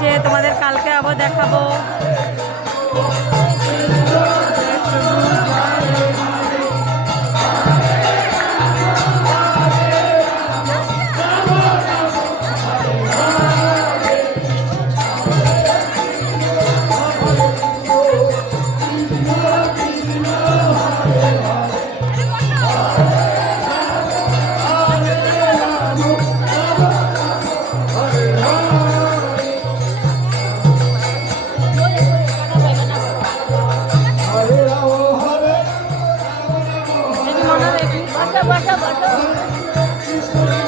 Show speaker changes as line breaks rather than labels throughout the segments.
হয়েছে তোমাদের কালকে আবার দেখাবো। বসো বসো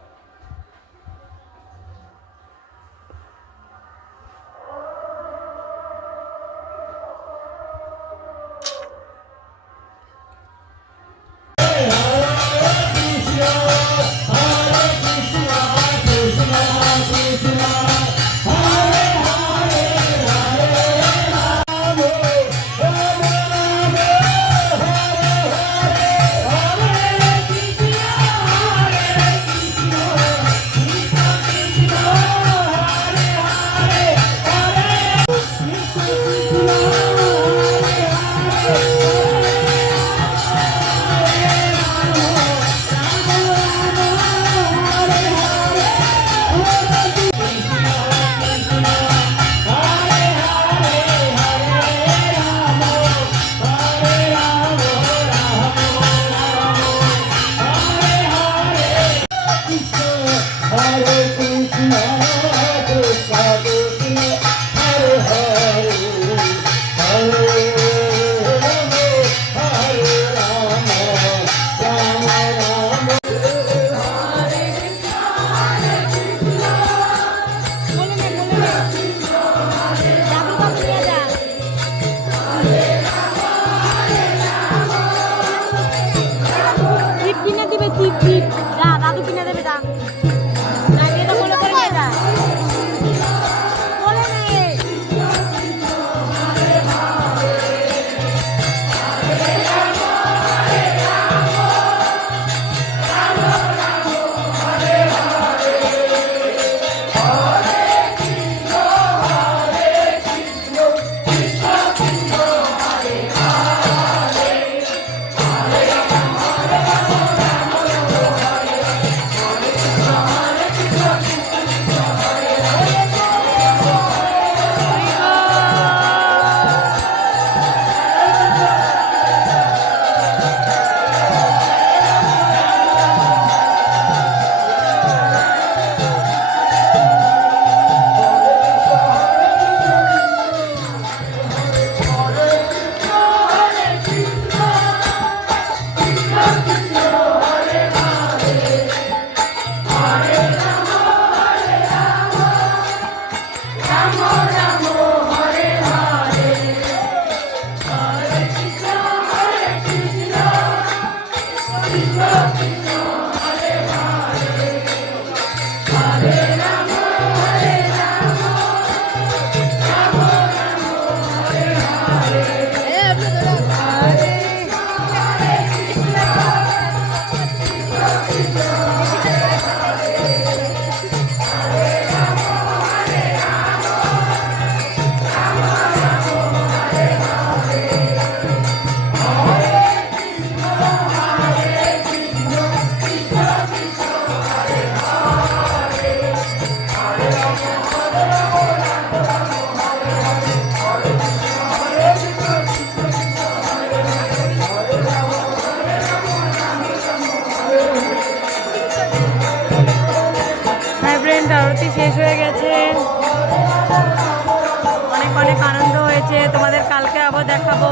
হয়েছে তোমাদের কালকে আবার দেখাবো।